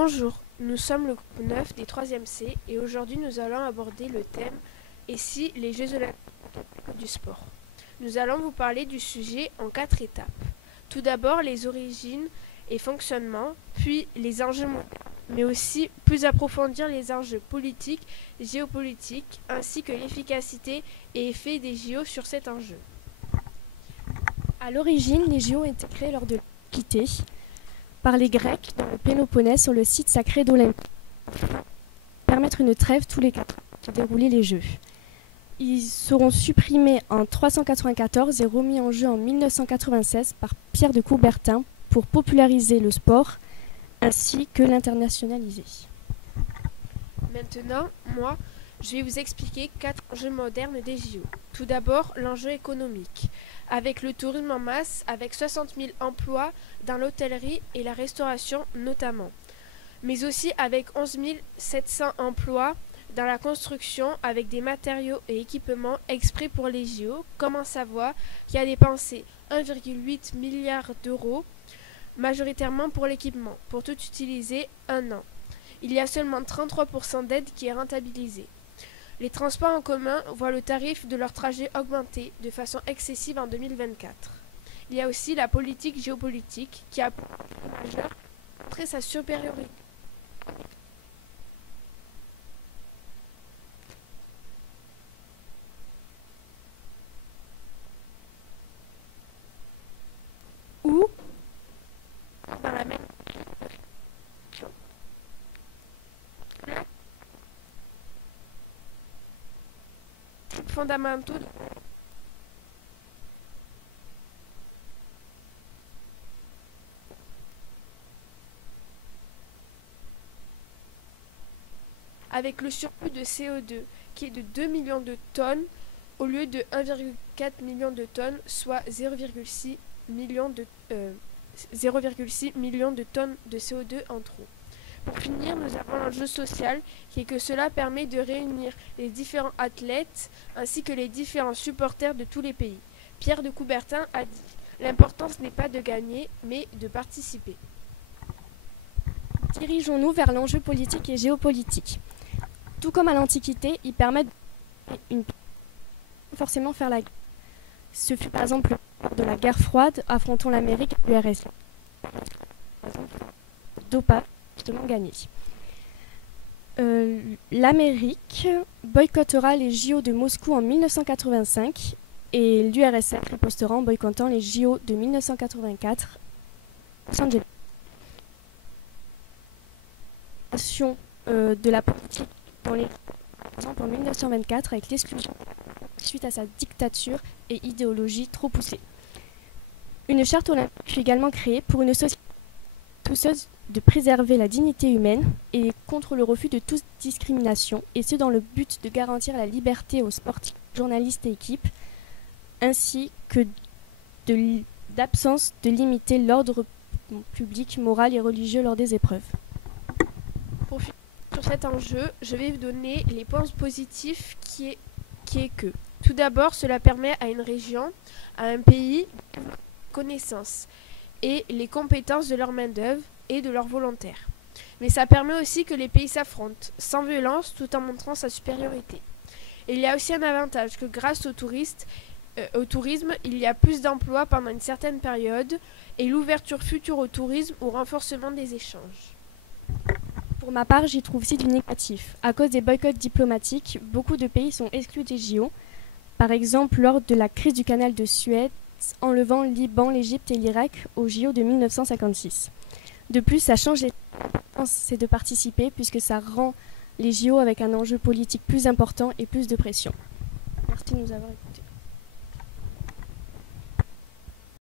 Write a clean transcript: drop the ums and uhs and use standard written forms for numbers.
Bonjour, nous sommes le groupe 9 des 3e C et aujourd'hui nous allons aborder le thème « Et si les Jeux olympiques du sport ?» Nous allons vous parler du sujet en 4 étapes. Tout d'abord les origines et fonctionnements, puis les enjeux modernes, mais aussi plus approfondir les enjeux politiques, géopolitiques, ainsi que l'efficacité et effet des JO sur cet enjeu. À l'origine, les JO ont été créés lors de l'Antiquité par les Grecs dans le Péloponnèse sur le site sacré d'Olympe, pour permettre une trêve tous les 4 ans pour dérouler les Jeux. Ils seront supprimés en 394 et remis en jeu en 1996 par Pierre de Coubertin pour populariser le sport ainsi que l'internationaliser. Maintenant, je vais vous expliquer 4 enjeux modernes des JO. Tout d'abord, l'enjeu économique, avec le tourisme en masse, avec 60 000 emplois dans l'hôtellerie et la restauration notamment, mais aussi avec 11 700 emplois dans la construction avec des matériaux et équipements exprès pour les JO, comme en Savoie, qui a dépensé 1,8 milliard d'euros, majoritairement pour l'équipement, pour tout utiliser un an. Il y a seulement 33% d'aide qui est rentabilisée. Les transports en commun voient le tarif de leur trajet augmenter de façon excessive en 2024. Il y a aussi la politique géopolitique qui a pour but majeur de montrer sa supériorité. Ou Dans la même fondamentaux avec le surplus de CO2 qui est de 2 millions de tonnes au lieu de 1,4 million de tonnes, soit 0,6 million de tonnes de CO2 en trop. Pour finir, nous avons l'enjeu social qui est que cela permet de réunir les différents athlètes ainsi que les différents supporters de tous les pays. Pierre de Coubertin a dit « L'importance n'est pas de gagner, mais de participer ». dirigeons-nous vers l'enjeu politique et géopolitique. Tout comme à l'Antiquité, ils permettent forcément faire la guerre. Ce fut par exemple lors de la guerre froide affrontant l'Amérique et l'URSS. Dopage justement gagné. L'Amérique boycottera les JO de Moscou en 1985 et l'URSS ripostera en boycottant les JO de 1984 à Los Angeles. De la politique dans les par exemple en 1924 avec l'exclusion suite à sa dictature et idéologie trop poussée. Une charte olympique fut également créée pour une société soucieuse de préserver la dignité humaine et contre le refus de toute discrimination, et ce dans le but de garantir la liberté aux sportifs, journalistes et équipes, ainsi que d'absence de limiter l'ordre public, moral et religieux lors des épreuves. Pour finir sur cet enjeu, je vais vous donner les points positifs qui est que, tout d'abord, cela permet à une région, à un pays, connaissance et les compétences de leur main-d'œuvre et de leurs volontaires. Mais ça permet aussi que les pays s'affrontent, sans violence, tout en montrant sa supériorité. Et il y a aussi un avantage que grâce au tourisme, il y a plus d'emplois pendant une certaine période et l'ouverture future au tourisme ou renforcement des échanges. Pour ma part, j'y trouve aussi du négatif. À cause des boycotts diplomatiques, beaucoup de pays sont exclus des JO. Par exemple, lors de la crise du canal de Suez, enlevant le Liban, l'Égypte et l'Irak aux JO de 1956. De plus, ça change l'importance, c'est de participer puisque ça rend les JO avec un enjeu politique plus important et plus de pression. Merci de nous avoir écoutés.